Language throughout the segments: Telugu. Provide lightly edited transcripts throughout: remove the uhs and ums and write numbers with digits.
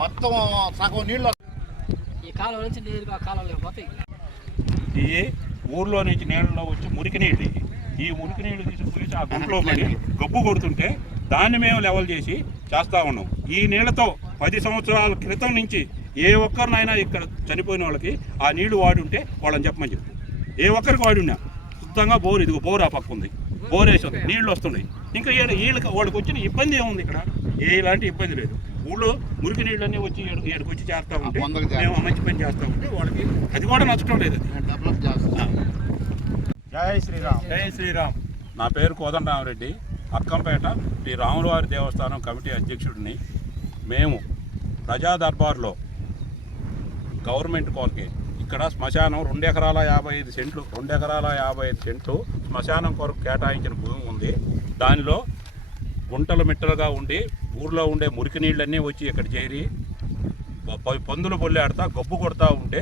మొత్తం సగం నీళ్ళు ఈ కాలం నుంచి నీళ్ళు కాలంలో పోతాయి. ఈ ఊర్లో నుంచి నీళ్ళలో వచ్చి మురికి నీళ్ళు, ఈ మురికి నీళ్ళు తీసుకుని ఆ గుంట్లో పడి గబ్బు కొడుతుంటే దాన్ని మేము లెవెల్ చేసి చేస్తూ ఉన్నాం. ఈ నీళ్లతో 10 సంవత్సరాల క్రితం నుంచి ఏ ఒక్కరినైనా ఇక్కడ చనిపోయిన వాళ్ళకి ఆ నీళ్లు వాడి ఉంటే వాళ్ళని చెప్పమని చెప్పు. ఏ ఒక్కరికి వాడి ఉన్నా శుద్ధంగా బోర్, ఇదిగో బోర్ ఆ పక్క ఉంది, బోర్ వేసి నీళ్లు వస్తున్నాయి. ఇంకా వీళ్ళకి వాళ్ళకి వచ్చిన ఇబ్బంది ఏముంది? ఇక్కడ ఎలాంటి ఇబ్బంది లేదు. ఊళ్ళో మురికి నీళ్ళన్నీ వచ్చి ఏడుకు వచ్చి చేస్తూ ఉంటే మేము మంచి పని చేస్తూ ఉంటే వాళ్ళకి అది కూడా నచ్చడం లేదు. జై శ్రీరామ్. జై శ్రీరామ్. నా పేరు కోదండరామరెడ్డి, అక్కంపేట శ్రీ రాములవారి దేవస్థానం కమిటీ అధ్యక్షుడిని. మేము ప్రజా దర్బార్లో గవర్నమెంట్ కోరికే ఇక్కడ శ్మశానం 2 ఎకరాల 55 సెంట్లు 2 ఎకరాల 55 సెంట్లు శ్మశానం కొరకు కేటాయించిన భూమి ఉంది. దానిలో గుంటలు మిట్టలుగా ఉండి ఊర్లో ఉండే మురికి నీళ్ళన్నీ వచ్చి ఇక్కడ చేరి పందులు బొల్లాడుతా గబ్బు కొడతా ఉంటే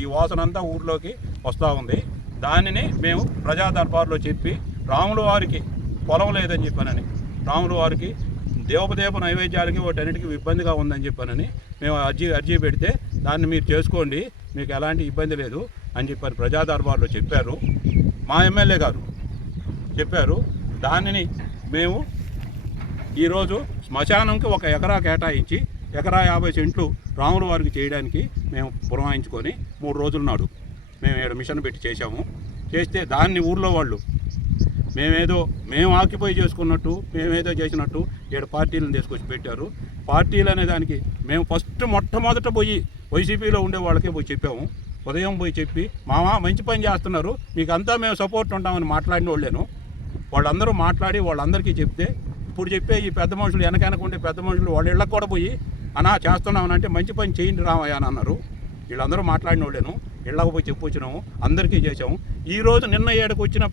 ఈ వాసన అంతా ఊర్లోకి వస్తూ ఉంది. దానిని మేము ప్రజా దర్బార్లో చెప్పి రాముల వారికి పొలం లేదని చెప్పానని, రాముల వారికి దేవదేవ నైవేద్యాలకి వాటన్నిటికీ ఇబ్బందిగా ఉందని చెప్పానని మేము అర్జీ పెడితే దాన్ని మీరు చేసుకోండి, మీకు ఎలాంటి ఇబ్బంది లేదు అని చెప్పారు. ప్రజా దర్బార్లో చెప్పారు, మా ఎమ్మెల్యే గారు చెప్పారు. దానిని మేము ఈరోజు శ్మశానంకి 1 ఎకరా కేటాయించి 1 ఎకరా 50 సెంట్లు రాముల వారికి చేయడానికి మేము పురమాయించుకొని 3 రోజుల నాడు మేము మిషన్ పెట్టి చేశాము. చేస్తే దాన్ని ఊర్లో వాళ్ళు మేము ఆక్యుపై చేసుకున్నట్టు మేమేదో చేసినట్టు 7 పార్టీలను తీసుకొచ్చి పెట్టారు. పార్టీలు అనే దానికి మేము మొట్టమొదట పోయి వైసీపీలో ఉండే వాళ్ళకే పోయి చెప్పాము. ఉదయం పోయి చెప్పి మామ మంచి పని చేస్తున్నారు, మీకు అంతా మేము సపోర్ట్ ఉంటామని మాట్లాడిన వాళ్ళేను. వాళ్ళందరూ మాట్లాడి వాళ్ళందరికీ చెప్తే ఇప్పుడు చెప్పే ఈ పెద్ద మనుషులు వెనకుండే పెద్ద మనుషులు వాళ్ళ ఇళ్ళకి కూడా పోయి అన్నా చేస్తున్నామనంటే మంచి పని చేయండి రామయ్య అని అన్నారు. వీళ్ళందరూ మాట్లాడిన వాళ్ళేను. ఇళ్ళకు పోయి చెప్పొచ్చినాము, అందరికీ చేసాము. ఈరోజు నిన్న ఏడకు వచ్చిన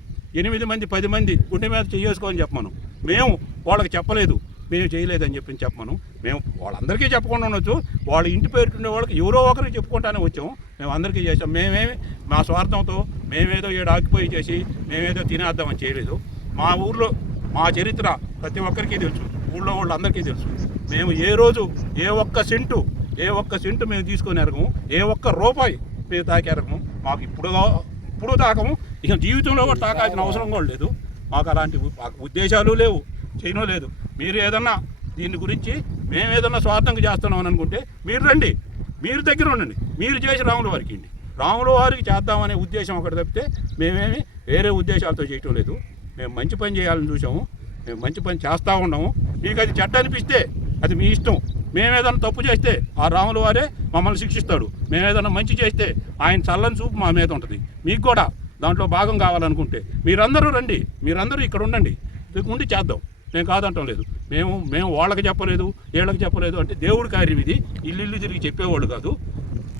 8 మంది 10 మంది గుండె మీద చేసుకోని చెప్పమను. మేము వాళ్ళకి చెప్పలేదు, మేము చేయలేదని చెప్పమను. మేము వాళ్ళందరికీ చెప్పకుండా ఉండొచ్చు, వాళ్ళ ఇంటి పేరుండే వాళ్ళకి ఎవరో ఒకరికి చెప్పుకుంటానే వచ్చాము. మేము అందరికీ చేసాం. మేమేమి మా స్వార్థంతో మేమేదో ఆక్యుపై చేసి మేమేదో తినేద్దామని చేయలేదు. మా ఊర్లో మా చరిత్ర ప్రతి ఒక్కరికి తెలుసు, ఊళ్ళో వాళ్ళందరికీ తెలుసు. మేము ఏ రోజు ఏ ఒక్క సెంటు మేము తీసుకొని ఎరగము, ఏ ఒక్క రూపాయి మేము తాకెరగము. మాకు ఇప్పుడు తాకము, ఇక జీవితంలో కూడా తాకాల్సిన అవసరం కూడా లేదు. మాకు అలాంటి ఉద్దేశాలు లేవు, చేయడం లేదు. మీరు ఏదన్నా దీని గురించి మేము ఏదన్నా స్వార్థంగా చేస్తున్నామని అనుకుంటే మీరు రండి, మీరు దగ్గర ఉండండి, మీరు చేసి రాముల వారికి రాముల వారికి చేద్దామనే ఉద్దేశం ఒకటి తప్పితే మేమేమి వేరే ఉద్దేశాలతో చేయటం లేదు. మేము మంచి పని చేయాలని చూసాము, మేము మంచి పని చేస్తూ ఉన్నాము. మీకు అది చెడ్డ అనిపిస్తే అది మీ ఇష్టం. మేమేదన్నా తప్పు చేస్తే ఆ రాముల వారే మమ్మల్ని శిక్షిస్తాడు. మేమేదన్నా మంచి చేస్తే ఆయన చల్లని చూపు మా మీద ఉంటుంది. మీకు కూడా దాంట్లో భాగం కావాలనుకుంటే మీరందరూ రండి, మీరందరూ ఇక్కడ ఉండండి, ఉండి చేద్దాం. నేను కాదంటాం లేదు. మేము వాళ్ళకి చెప్పలేదు, వీళ్ళకి చెప్పలేదు అంటే దేవుడి కార్యం ఇది. ఇల్లు తిరిగి చెప్పేవాళ్ళు కాదు,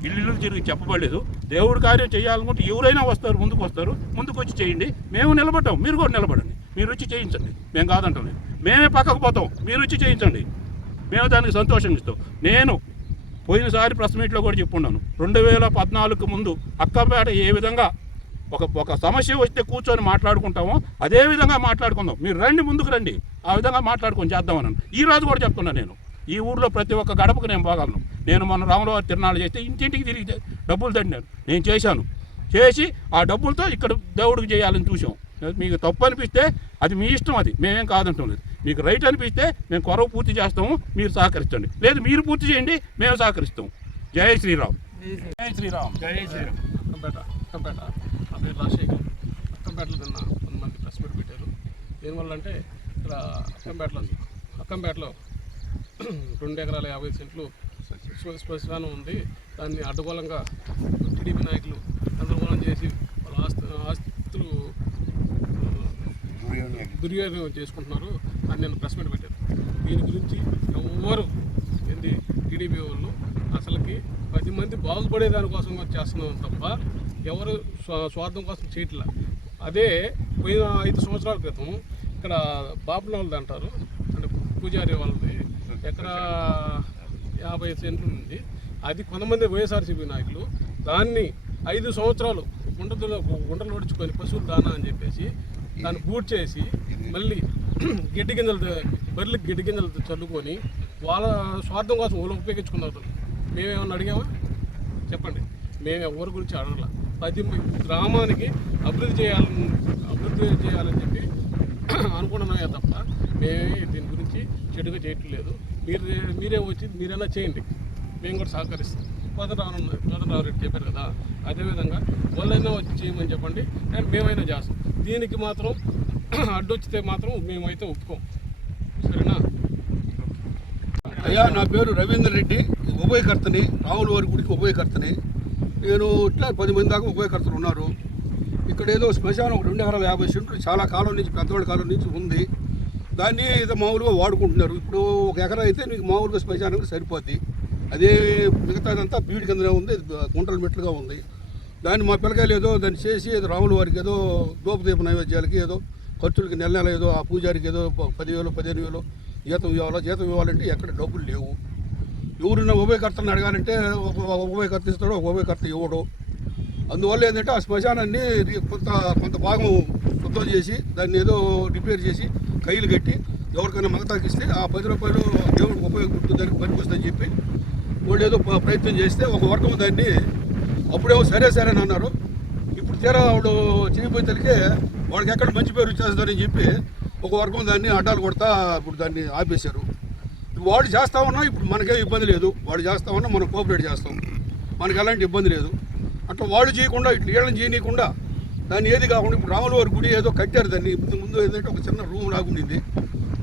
ఇల్లు తిరిగి చెప్పబడలేదు. దేవుడి కార్యం చేయాలనుకుంటే ఎవరైనా వస్తారు, ముందుకు వచ్చి చేయండి. మేము నిలబడ్డాం, మీరు కూడా నిలబడండి, మీరు వచ్చి చేయించండి. మేము కాదంటాం లేదు. మేమే పక్కకు పోతాం, మీరు వచ్చి చేయించండి, మేము దానికి సంతోషంగా ఇస్తాం. నేను పోయినసారి ప్రెస్ మీట్లో కూడా చెప్పుకున్నాను, 2014 ముందు అక్కంపేట ఏ విధంగా ఒక సమస్య వస్తే కూర్చొని మాట్లాడుకుంటామో అదే విధంగా మాట్లాడుకుందాం. మీరు రండి, ముందుకు రండి, ఆ విధంగా మాట్లాడుకొని చేద్దామన్నాను. ఈ రోజు కూడా చెప్తున్నాను, నేను ఈ ఊళ్ళో ప్రతి ఒక్క గడపకు నేను పోగలను. నేను మొన్న రాములవారి తిరునాళ్ళు చేస్తే ఇంటింటికి తిరిగి డబ్బులు తడినాను, నేను చేశాను. చేసి ఆ డబ్బులతో ఇక్కడ దేవుడికి చేయాలని చూసాం. మీకు తప్పు అనిపిస్తే అది మీ ఇష్టం, అది మేమేం కాదంటాం లేదు. మీకు రైట్ అనిపిస్తే మేము కొరవ పూర్తి చేస్తాము, మీరు సహకరించండి. లేదు మీరు పూర్తి చేయండి, మేము సహకరిస్తాం. జై శ్రీరామ్. జై శ్రీరామ్. జై శ్రీరామ్. అక్కంపేట నా పేరు రాజశేఖర్. అక్కంపేటలో నిన్న కొంతమంది ప్రెస్ మీట్ పెట్టారు. దేనివల్ల అంటే ఇక్కడ అక్కంపేటలో 2 ఎకరాల 50 సెంట్లు శ్మశానం ఉంది. దాన్ని అడ్డగోళంగా టీడీపీ నాయకులు గందరగోళం చేసి వాళ్ళ ఆస్తులు దుర్వినియోగం చేసుకుంటున్నారు అని నేను ప్రెస్ మీట్ పెట్టారు. దీని గురించి ఎవరు టీడీపీ వాళ్ళు అసలుకి 10 మంది బాగుపడేదానికోసం చేస్తున్నాం తప్ప ఎవరు స్వార్థం కోసం చేయట్లా. అదే పోయిన 5 సంవత్సరాల క్రితం ఇక్కడ బాపుల వాళ్ళది అంటారు, అంటే పూజారి వాళ్ళది 1 ఎకరా 50 సెంట్లు ఉంది. అది కొంతమంది వైఎస్ఆర్సీపీ నాయకులు దాన్ని 5 సంవత్సరాలు గుంటలు ఓడించుకొని పశువులు దానా అని చెప్పేసి దాన్ని బూట్ చేసి మళ్ళీ గిడ్డి గింజలు బర్రెలకి గిడ్డి గింజలు చల్లుకొని వాళ్ళ స్వార్థం కోసం వాళ్ళు ఉపయోగించుకున్నారు. మేమేమన్నా అడిగామా చెప్పండి? మేము ఎవరి గురించి అడగల. 10 గ్రామానికి అభివృద్ధి చేయాలని చెప్పి అనుకుంటున్నామే తప్ప మేమే దీని గురించి చెడుగా చేయట్లేదు. మీరే వచ్చి మీరైనా చేయండి, మేము కూడా సహకరిస్తాం. కోదండరామరెడ్డి చెప్పారు కదా, అదేవిధంగా వాళ్ళైనా వచ్చి చేయమని చెప్పండి, అండ్ మేమైనా చేస్తాం. దీనికి మాత్రం అడ్డొచ్చితే మాత్రం మేమైతే ఒప్పుకోం. సరేనా? అయ్యా, నా పేరు రవీందర్ రెడ్డి, ఉభయకర్తని, రాములవారి గుడికి ఉభయకర్తని. నేను ఇట్లా 10 మంది దాకా ఉభయకర్తలు ఉన్నారు. ఇక్కడ ఏదో శ్మశానం 2 ఎకరాల 50 సెంట్లు చాలా కాలం నుంచి, పెద్దవాళ్ళ కాలం నుంచి ఉంది. దాన్ని ఏదో మామూలుగా వాడుకుంటున్నారు. ఇప్పుడు 1 ఎకరా అయితే నీకు మామూలుగా శ్మశానానికి సరిపోద్ది. అదే మిగతాదంతా బీడి కిందనే ఉంది, గుంటల మెట్లుగా ఉంది. దాన్ని మా పిల్లకాయలు ఏదో దాన్ని చేసి ఏదో రాముల వారికి ఏదో దూపదీప నైవేద్యాలకి ఏదో ఖర్చులకి నెల నెల ఏదో ఆ పూజారికి ఏదో 10,000 15,000 జీతం ఇవ్వాలంటే ఎక్కడ డబ్బులు లేవు. ఎవరున్న ఉభయకర్తలను అడగాలంటే ఒక ఉభయకర్త ఇస్తాడు, ఒక ఉభయకర్త ఇవ్వడు. అందువల్ల ఏంటంటే ఆ శ్మశానాన్ని కొంత భాగం శుద్ధం చేసి దాన్ని ఏదో రిపేర్ చేసి కైలు కట్టి ఎవరికైనా మగతాకి ఇస్తే ఆ 10 రూపాయలు దేవుడికి ఉపయోగపడుతుందని పనికొస్తుందని చెప్పి వాళ్ళు ఏదో ప్రయత్నం చేస్తే ఒక వర్గం దాన్ని అప్పుడేమో సరే అని అన్నారు. ఇప్పుడు తీరా వాడు చేయబోయేసరికి వాడికి ఎక్కడ మంచి పేరు వచ్చేస్తుందని చెప్పి ఒక వర్గం దాన్ని అడ్డాలు కొడతా ఇప్పుడు దాన్ని ఆపేశారు. వాడు చేస్తా ఉన్నా ఇప్పుడు మనకేం ఇబ్బంది లేదు, వాడు చేస్తా ఉన్నా మనం కోఆపరేట్ చేస్తాం, మనకి ఎలాంటి ఇబ్బంది లేదు. అట్లా వాళ్ళు చేయకుండా ఇట్లా ఏళ్ళని చేయనీయకుండా దాన్ని ఏది కాకుండా ఇప్పుడు రాముల వారి గుడి ఏదో కట్టారు. దాన్ని ముందు ఏంటంటే ఒక చిన్న రూమ్ లాగుండింది,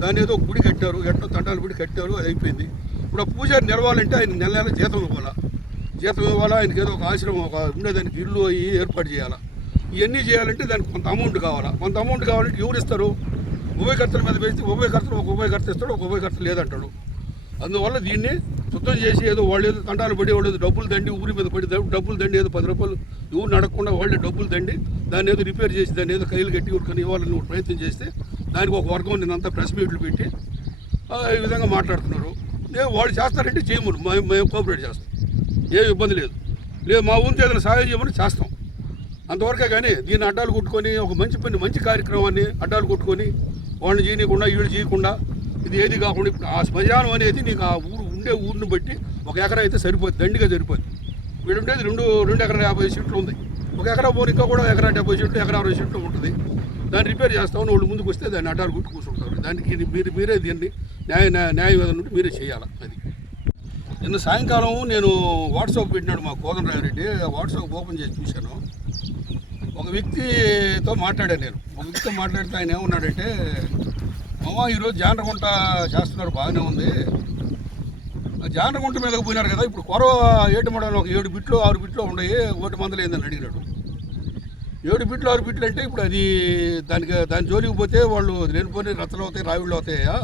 దాన్ని ఏదో గుడి కట్టారు, ఎట్టో తంటాలు గుడి కట్టారు, అది అయిపోయింది. ఇప్పుడు ఆ పూజారి నిలవాలంటే ఆయన నెల నెల జీతం ఇవ్వాలా, ఆయనకి ఏదో ఒక ఆశ్రమం ఒక ఉండేదానికి ఇల్లు అవి ఏర్పాటు చేయాలా. ఇవన్నీ చేయాలంటే దానికి కొంత అమౌంట్ కావాలంటే ఎవరు ఇస్తారు? ఉభయకర్తల మీద వేసి ఉభయకర్తలు ఒక ఉభయకర్త ఇస్తాడు, ఒక ఉభయకర్త లేదంటాడు. అందువల్ల దీన్ని శుద్ధం చేసి ఏదో వాళ్ళు ఏదో తంటాలు పడి వాళ్ళు ఏదో డబ్బులు దండి ఊరి మీద పడి డబ్బులు దండి ఏదో 10 రూపాయలు ఎవరు నడకుండా వాళ్ళే డబ్బులు దండి దాన్ని ఏదో రిపేర్ చేసి దాన్ని ఏదో కైలు కట్టి ఊరికని ఇవ్వాలని ప్రయత్నం చేస్తే దానికి ఒక వర్గం నేనంతా ప్రెస్ మీట్లు పెట్టి ఈ విధంగా మాట్లాడుతున్నారు. వాళ్ళు చేస్తారంటే చేయము, మేము కోఆపరేట్ చేస్తాం, ఏ ఇబ్బంది లేదు. మా ఊరికి ఏదైనా సహాయం చేయమని చేస్తాం, అంతవరకే. కానీ దీన్ని అడ్డాలు కొట్టుకొని ఒక మంచి కార్యక్రమాన్ని అడ్డాలు కొట్టుకొని వాళ్ళని చేయకుండా వీళ్ళు చేయకుండా ఇది ఏది కాకుండా ఇప్పుడు ఆ శ్మశానం అనేది నీకు ఆ ఊరిని బట్టి 1 ఎకరా అయితే సరిపోద్ది, దండిగా సరిపోద్ది. వీడు ఉండేది 2 ఎకరాల 50 సెంట్లు ఉంది. 1 ఎకరా పోనీ ఇంకా కూడా 1 ఎకరా 70 సెంట్లు 1 ఎకరా 60 సెంట్లు ఉంటుంది. దాన్ని రిపేర్ చేస్తామని వాళ్ళు ముందుకు వస్తే దాన్ని అడ్డాలు కొట్టి కూర్చుంటారు. దానికి మీరే దీన్ని న్యాయవేదన నుండి మీరే చేయాలి. అది నిన్న సాయంకాలం నేను వాట్సాప్ పెట్టినాడు మా కోదండరామరెడ్డి, వాట్సాప్ ఓపెన్ చేసి చూశాను. ఒక వ్యక్తితో మాట్లాడాను నేను. ఒక వ్యక్తితో మాట్లాడితే ఆయన ఏమన్నాడంటే, మామ ఈరోజు జానరగుంట చేస్తున్నారు, బాగానే ఉంది. జానరగుంట మీదకి పోయినారు కదా, ఇప్పుడు కొరవ ఏటు మడలో ఒక 7 బిట్లు 6 బిట్లు ఉన్నాయి, 1 మందలు ఏందని అడిగినాడు. 7 బిట్లు 6 బిట్లు అంటే ఇప్పుడు అది దాని జోలికి పోతే వాళ్ళు లేనిపోయి రచ్చలు అవుతాయి, రావిళ్ళు అవుతాయా?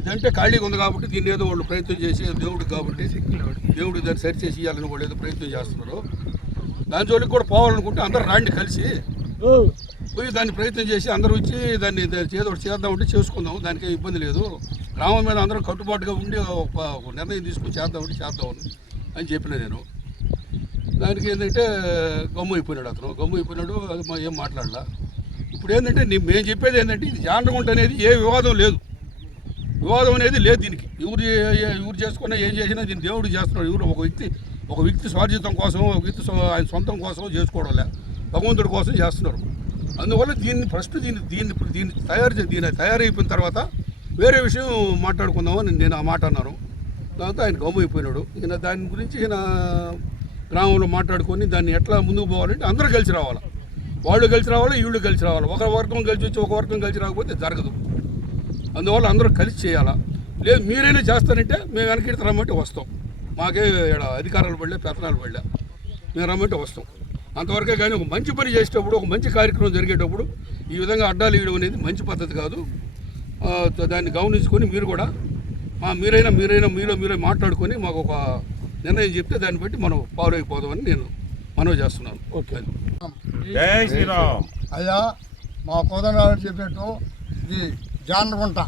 ఇదంటే ఖాళీగా ఉంది కాబట్టి దీన్ని ఏదో వాళ్ళు ప్రయత్నం చేసి దేవుడికి కాబట్టి దేవుడికి దాన్ని సరి చేసి ఇవ్వాలని వాళ్ళు ఏదో ప్రయత్నం చేస్తున్నారు. దాని జోలికి కూడా పోవాలనుకుంటే అందరూ రాండి కలిసి పోయి దాన్ని ప్రయత్నం చేసి అందరూ వచ్చి దాన్ని ఏదో చేద్దామంటే చేసుకుందాం, దానికే ఇబ్బంది లేదు. గ్రామం మీద అందరం కట్టుబాటుగా ఉండి ఒక నిర్ణయం తీసుకుని చేద్దామని అని చెప్పిన నేను. దానికి ఏంటంటే గమ్ము అయిపోయినాడు అది ఏం మాట్లాడలా. ఇప్పుడు ఏంటంటే మేము చెప్పేది ఏంటంటే ఇది జానరగుంట అనేది ఏ వివాదం అనేది లేదు దీనికి. ఎవరు చేసుకున్నా ఏం చేసినా దీన్ని దేవుడు చేస్తున్నాడు. ఎవరు ఒక వ్యక్తి స్వార్జితం కోసం, ఒక వ్యక్తి ఆయన సొంతం కోసం చేసుకోవడం లే, భగవంతుడి కోసం చేస్తున్నారు. అందువల్ల దీన్ని తయారైపోయిన తర్వాత వేరే విషయం మాట్లాడుకుందామని నేను ఆ మాట అన్నాను. దాంతో ఆయన గమ్ము అయిపోయినాడు. ఈయన దాని గురించి ఈయన గ్రామంలో మాట్లాడుకొని దాన్ని ఎట్లా ముందుకు పోవాలంటే అందరూ కలిసి రావాలి, వాళ్ళు కలిసి రావాలి, వీళ్ళు కలిసి రావాలి. ఒక వర్గం కలిసి వచ్చి ఒక వర్గం కలిసి రాకపోతే జరగదు. అందువల్ల అందరూ కలిసి చేయాలా. లేదు మీరైనా చేస్తారంటే మేము వెనక్కి రమ్మంటే వస్తాం, మాకే అధికారాలు పడలే, పెత్తనాలు పడలే, మేము రమ్మంటే వస్తాం అంతవరకే. కానీ ఒక మంచి పని చేసేటప్పుడు, ఒక మంచి కార్యక్రమం జరిగేటప్పుడు ఈ విధంగా అడ్డాలు వేయడం అనేది మంచి పద్ధతి కాదు. దాన్ని గమనించుకొని మీరు కూడా మీరైనా మీరే మాట్లాడుకొని మాకు ఒక నిర్ణయం చెప్తే దాన్ని బట్టి మనం ఫాలో అయిపోదామని నేను మనవి చేస్తున్నాను. ఓకే, జై శ్రీరామ్. అయ్యా, మా కోదండరామరెడ్డి చెప్పినట్టు ఇది జానరగుంట,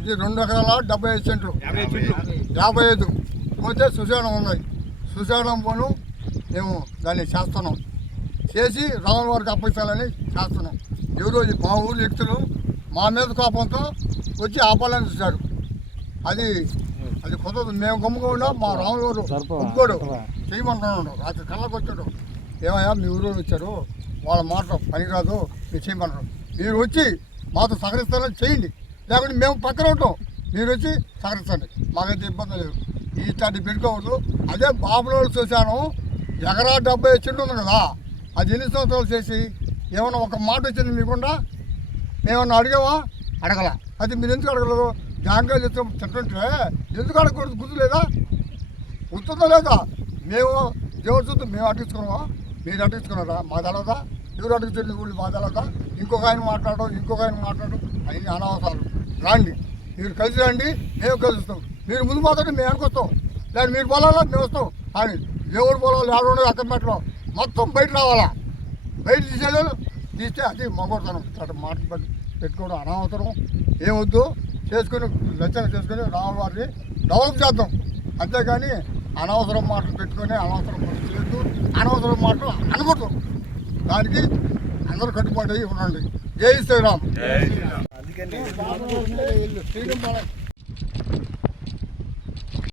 ఇది 2 ఎకరాల 75 సెంట్లు 55 పోతే శ్మశానం ఉన్నాయి. శ్మశానం పోను మేము దాన్ని చేస్తున్నాం, చేసి రాముల వారికి అప్పగించాలని చేస్తున్నాం. ఎవరో మా ఊరు వ్యక్తులు మా మీద కోపంతో వచ్చి ఆపాలని చూశారు. అది కుదరదు. మేము గమ్ముగా ఉన్నాం. మా రాములు ఒప్పుకోడు, చేయమంటున్నాడు. రాత్రి కళ్ళకి వచ్చాడు, ఏమయ్యా మీ ఊరు వచ్చారు, వాళ్ళ మాట పనికిరాదు, మీరు చేయమన్నారు. మీరు వచ్చి మాతో సహకరిస్తారని చేయండి, లేకుంటే మేము పక్కన ఉంటాం, మీరు వచ్చి సహకరించండి, మాకైతే ఇబ్బంది లేదు. ఇట్లాంటి పెట్టుకోవద్దు. అదే బాబులో చూశాను, ఎకరా 70 చెట్లు ఉంది కదా, అది ఎన్ని సంవత్సరాలు చేసి ఏమన్నా ఒక మాట వచ్చింది మీకుండా? మేమన్నా అడిగావా? అడగల. అది మీరు ఎందుకు అడగలేదు? జాంకాయలు తింటుంటే ఎందుకు అడగకూడదు? గుర్తు లేదా? గుర్తుందా లేదా? మేము దేవుడు చూద్దాం, మేము అట్టించుకున్నావా? మీరు అట్టించుకున్నారా? మా తెలదా? ఎవరు అడుగుతుంది ఊళ్ళు? మా తెలదా? ఇంకొక ఆయన మాట్లాడడం, అవన్నీ అనవసరాలు. రండి, మీరు కలిసి రండి, మేము కలుస్తాం. మీరు ముందు మాట్లాడి మేము అనుకొస్తాం, లేదా మీరు పొలాలా మేము వస్తాం. అని దేవుడు పొలాలు ఎవరు అక్కడలో మొత్తం బయట రావాలా? బయట తీస్తే అది మగొడతాను. అట్లా మాట్లాడి పెట్టుకోవడం అనవసరం. ఏమొద్దు, చేసుకుని లక్ష్యంగా చేసుకుని రాముల వారిని డెవలప్ చేద్దాం. అంతేగాని అనవసరం మాటలు పెట్టుకొని అనవసరం పనులు చేయొద్దు, అనవసరం మాటలు అనకూడదు. దానికి అందరూ కట్టుబాటు అయ్యి ఉండండి. జై శ్రీరామ్.